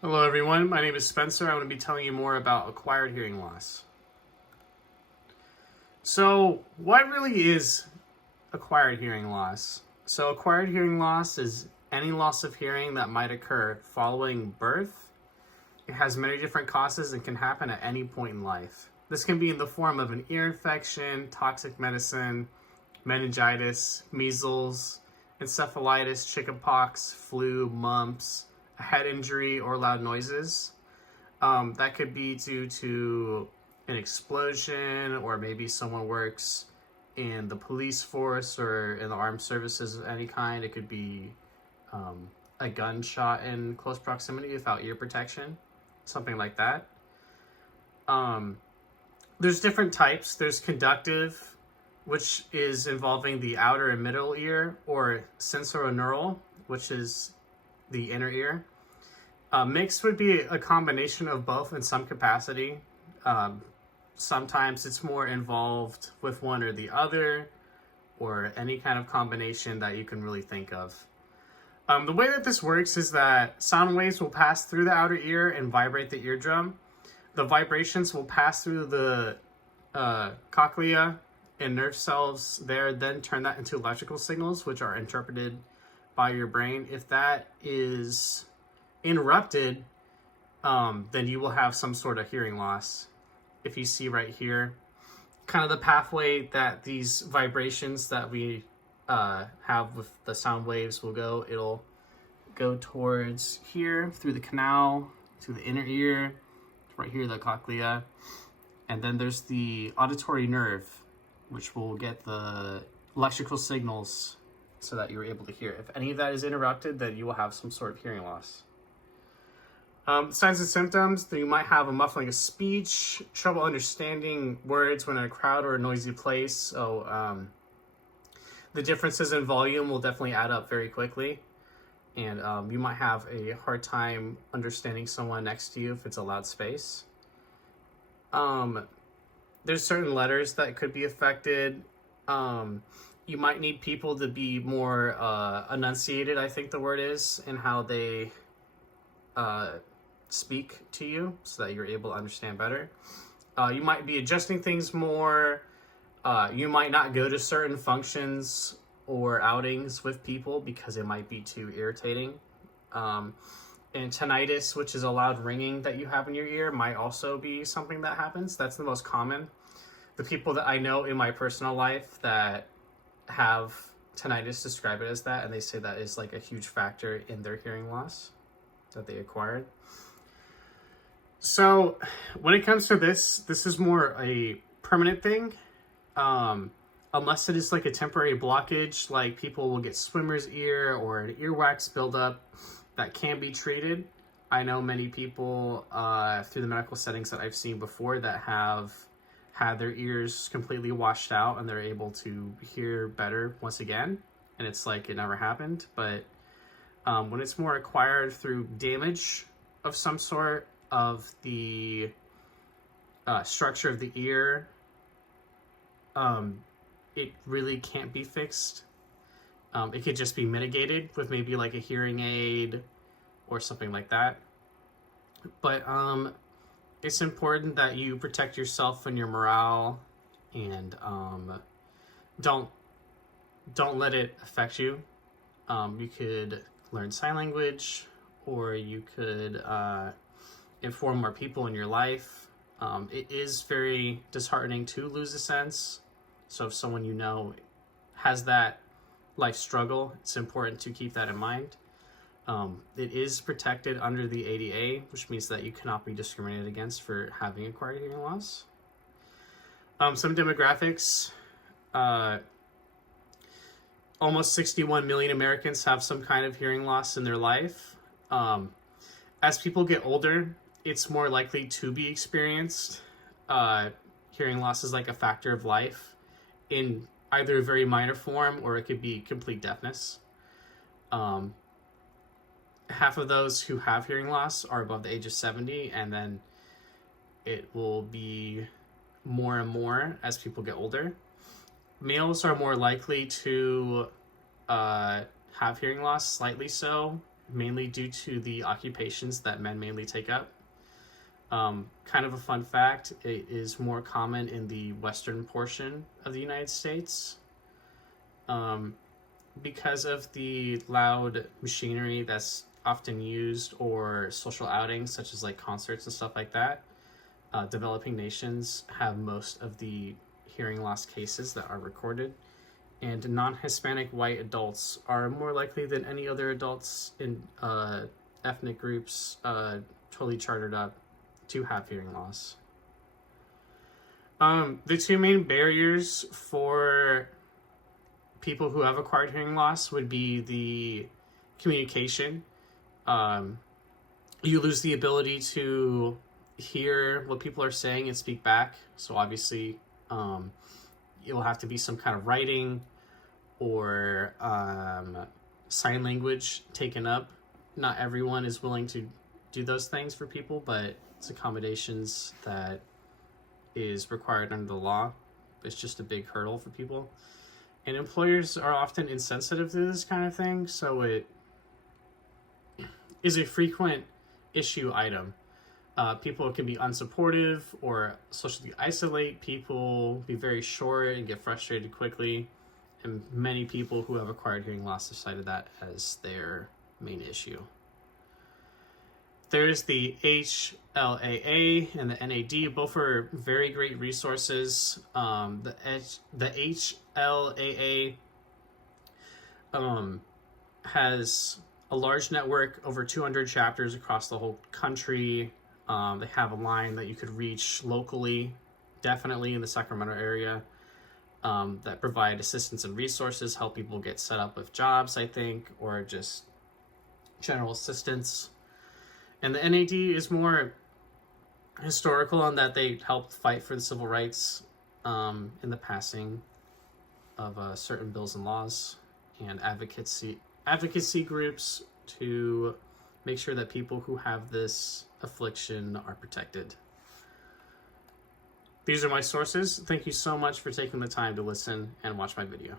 Hello everyone, my name is Spencer. I'm going to be telling you more about acquired hearing loss. So what really is acquired hearing loss? So acquired hearing loss is any loss of hearing that might occur following birth. It has many different causes and can happen at any point in life. This can be in the form of an ear infection, toxic medicine, meningitis, measles, encephalitis, chickenpox, flu, mumps, a head injury, or loud noises. That could be due to an explosion, or maybe someone works in the police force or in the armed services of any kind. It could be a gunshot in close proximity without ear protection, something like that. There's different types. There's conductive, which is involving the outer and middle ear, or sensorineural, which is the inner ear. Mixed would be a combination of both in some capacity. Sometimes it's more involved with one or the other, or any kind of combination that you can really think of. The way that this works is that sound waves will pass through the outer ear and vibrate the eardrum. The vibrations will pass through the cochlea and nerve cells there, then turn that into electrical signals, which are interpreted by your brain. If that is interrupted, then you will have some sort of hearing loss. If you see right here, kind of the pathway that these vibrations that we have with the sound waves will go, it'll go towards here through the canal to the inner ear, right here, the cochlea, and then there's the auditory nerve, which will get the electrical signals so that you're able to hear. If any of that is interrupted, then you will have some sort of hearing loss. Signs and symptoms, you might have a muffling of speech, trouble understanding words when in a crowd or a noisy place. So the differences in volume will definitely add up very quickly. And you might have a hard time understanding someone next to you if it's a loud space. There's certain letters that could be affected. You might need people to be more enunciated, I think the word is, in how they speak to you so that you're able to understand better. You might be adjusting things more. You might not go to certain functions or outings with people because it might be too irritating. And tinnitus, which is a loud ringing that you have in your ear, might also be something that happens. That's the most common. The people that I know in my personal life that have tinnitus describe it as that, and they say that is like a huge factor in their hearing loss that they acquired. So when it comes to this is more a permanent thing. Unless it is like a temporary blockage, like people will get swimmer's ear or an earwax buildup that can be treated. I know many people through the medical settings that I've seen before that have had their ears completely washed out and they're able to hear better once again. And it's like it never happened. But when it's more acquired through damage of some sort of the structure of the ear, it really can't be fixed. It could just be mitigated with maybe like a hearing aid or something like that. But it's important that you protect yourself and your morale, and don't let it affect you. You could learn sign language, or you could inform more people in your life. It is very disheartening to lose a sense. So if someone you know has that life struggle, it's important to keep that in mind. It is protected under the ADA, which means that you cannot be discriminated against for having acquired hearing loss. Some demographics. Almost 61 million Americans have some kind of hearing loss in their life. As people get older, it's more likely to be experienced. Hearing loss is like a factor of life in either a very minor form, or it could be complete deafness. Half of those who have hearing loss are above the age of 70, and then it will be more and more as people get older. Males are more likely to have hearing loss, slightly so, mainly due to the occupations that men mainly take up. Kind of a fun fact, it is more common in the western portion of the United States. Because of the loud machinery that's often used, or social outings such as like concerts and stuff like that, developing nations have most of the hearing loss cases that are recorded. And non-Hispanic white adults are more likely than any other adults in ethnic groups totally chartered up to have hearing loss. The two main barriers for people who have acquired hearing loss would be the communication. You lose the ability to hear what people are saying and speak back. So obviously, it'll have to be some kind of writing or sign language taken up. Not everyone is willing to do those things for people, but it's accommodations that is required under the law. It's just a big hurdle for people. And employers are often insensitive to this kind of thing, so it is a frequent issue item. People can be unsupportive or socially isolate people, be very short and get frustrated quickly. And many people who have acquired hearing loss have cited that as their main issue. There's the HLAA and the NAD. Both are very great resources. The HLAA has a large network, over 200 chapters across the whole country. They have a line that you could reach locally, definitely in the Sacramento area, that provide assistance and resources, help people get set up with jobs, I think, or just general assistance. And the NAD is more historical in that they helped fight for the civil rights in the passing of certain bills and laws, and advocacy groups to make sure that people who have this affliction are protected. These are my sources. Thank you so much for taking the time to listen and watch my video.